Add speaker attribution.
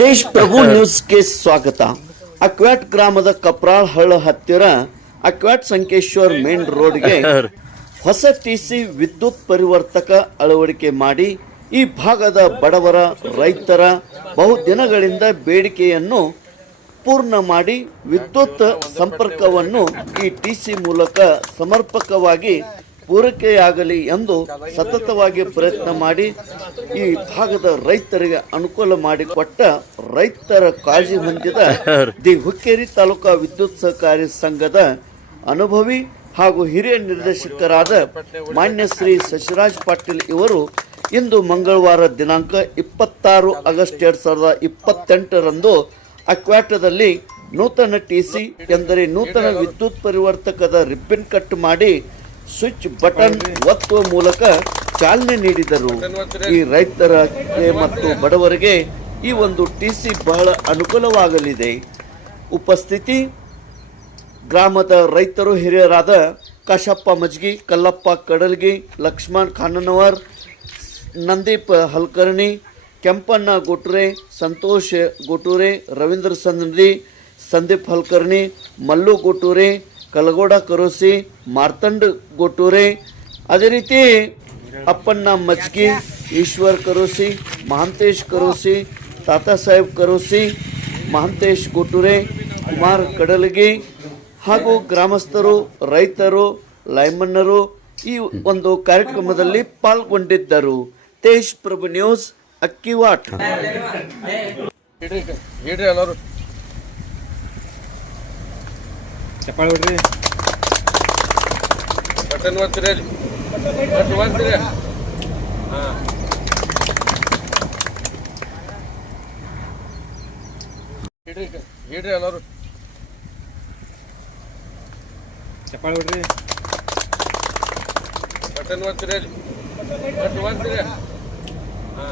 Speaker 1: ತೇಜ್ ಪ್ರಭು ನ್ಯೂಸ್ಗೆ ಸ್ವಾಗತ. ಅಕ್ವಾಟ್ ಗ್ರಾಮದ ಕಪ್ರಾಳ್ ಹಳ್ಳ ಹತ್ತಿರ ಅಕ್ವಾಟ್ ಸಂಕೇಶ್ವರ್ ಮೇನ್ ರೋಡ್ಗೆ ಹೊಸ ಟಿಸಿ ವಿದ್ಯುತ್ ಪರಿವರ್ತಕ ಅಳವಡಿಕೆ ಮಾಡಿ ಈ ಭಾಗದ ಬಡವರ, ರೈತರ ಬಹುದಿನಗಳಿಂದ ಬೇಡಿಕೆಯನ್ನು ಪೂರ್ಣ ಮಾಡಿ ವಿದ್ಯುತ್ ಸಂಪರ್ಕವನ್ನು ಈ ಟಿಸಿ ಮೂಲಕ ಸಮರ್ಪಕವಾಗಿ ಪೂರೈಕೆಯಾಗಲಿ ಎಂದು ಸತತವಾಗಿ ಪ್ರಯತ್ನ ಮಾಡಿ ಈ ಭಾಗದ ರೈತರಿಗೆ ಅನುಕೂಲ ಮಾಡಿಕೊಟ್ಟ ರೈತರ ಕಾಳಜಿ ಹೊಂದಿದ ದಿ ಹುಕ್ಕೇರಿ ತಾಲೂಕಾ ವಿದ್ಯುತ್ ಸಹಕಾರಿ ಸಂಘದ ಅನುಭವಿ ಹಾಗೂ ಹಿರಿಯ ನಿರ್ದೇಶಕರಾದ ಮಾನ್ಯ ಶ್ರೀ ಶಶಿರಾಜ್ ಪಾಟೀಲ್ ಇವರು ಇಂದು ಮಂಗಳವಾರ ದಿನಾಂಕ ಇಪ್ಪತ್ತಾರು ಆಗಸ್ಟ್ ಎರಡು ಸಾವಿರದ ಇಪ್ಪತ್ತೆಂಟರಂದು ಅಕ್ವಾಟದಲ್ಲಿ ನೂತನ ಟಿ ಸಿ ಎಂದರೆ ನೂತನ ವಿದ್ಯುತ್ ಪರಿವರ್ತಕದ ರಿಬ್ಬಿನ್ ಕಟ್ ಮಾಡಿ ಸ್ವಿಚ್ ಬಟನ್ ಒತ್ತುವ ಮೂಲಕ ಚಾಲನೆ ನೀಡಿದರು. ಈ ರೈತರ ಮತ್ತು ಬಡವರಿಗೆ ಈ ಒಂದು ಟಿ ಸಿ ಬಹಳ ಅನುಕೂಲವಾಗಲಿದೆ. ಉಪಸ್ಥಿತಿ, ಗ್ರಾಮದ ರೈತರು ಹಿರಿಯರಾದ ಕಾಶಪ್ಪ ಮಜ್ಗಿ, ಕಲ್ಲಪ್ಪ ಕಡಲ್ಗಿ, ಲಕ್ಷ್ಮಣ್ ಖಾನನವರ್, ನಂದೀಪ್ ಹಲ್ಕರ್ಣಿ, ಕೆಂಪಣ್ಣ ಗೋಟುರೆ, ಸಂತೋಷ್ ಗೊಟೂರೆ ರವೀಂದ್ರ ಸಂದಿ ಸಂದೀಪ್ ಹಲ್ಕರ್ಣಿ, ಮಲ್ಲು ಗುಟೂರೆ ಕಲಗೋಡ ಕರೋಸಿ, ಮಾರ್ತಂಡ್ ಗೋಟೂರೆ ಅದೇ ರೀತಿ ಅಪ್ಪಣ್ಣ ಮಜ್ಗಿ, ಈಶ್ವರ್ ಕರೋಸಿ, ಮಹಾಂತೇಶ್ ಕರೋಸಿ, ತಾತಾ ಸಾಹೇಬ್ ಕರೋಸಿ, ಮಹಾಂತೇಶ್ ಗೋಟೂರೆ ಕುಮಾರ್ ಕಡಲಗಿ ಹಾಗೂ ಗ್ರಾಮಸ್ಥರು, ರೈತರು ಲೈಮನ್ನರು ಈ ಒಂದು ಕಾರ್ಯಕ್ರಮದಲ್ಲಿ ಪಾಲ್ಗೊಂಡಿದ್ದರು. ತೇಜ್ ಪ್ರಭು ನ್ಯೂಸ್ ಅಕ್ಕಿವಾಟ್
Speaker 2: ಹಿಡ್ರಿ ಹಿಡ್ರಿ ಎಲ್ಲರೂ
Speaker 3: ಚಪ್ಪಾಳೆ ಹೊಡ್ರಿ.
Speaker 2: ಬಟನ್ ಒತ್ತಿರಿ ಬಟನ್ ಒತ್ತಿರಿ. ಹಾ. ಹಿಡ್ರಿ ಹಿಡ್ರಿ ಎಲ್ಲರೂ.
Speaker 3: ಚಪ್ಪಾಳೆ ಹೊಡ್ರಿ.
Speaker 2: ಬಟನ್ ಒತ್ತಿರಿ ಬಟನ್ ಒತ್ತಿರಿ. ಹಾ.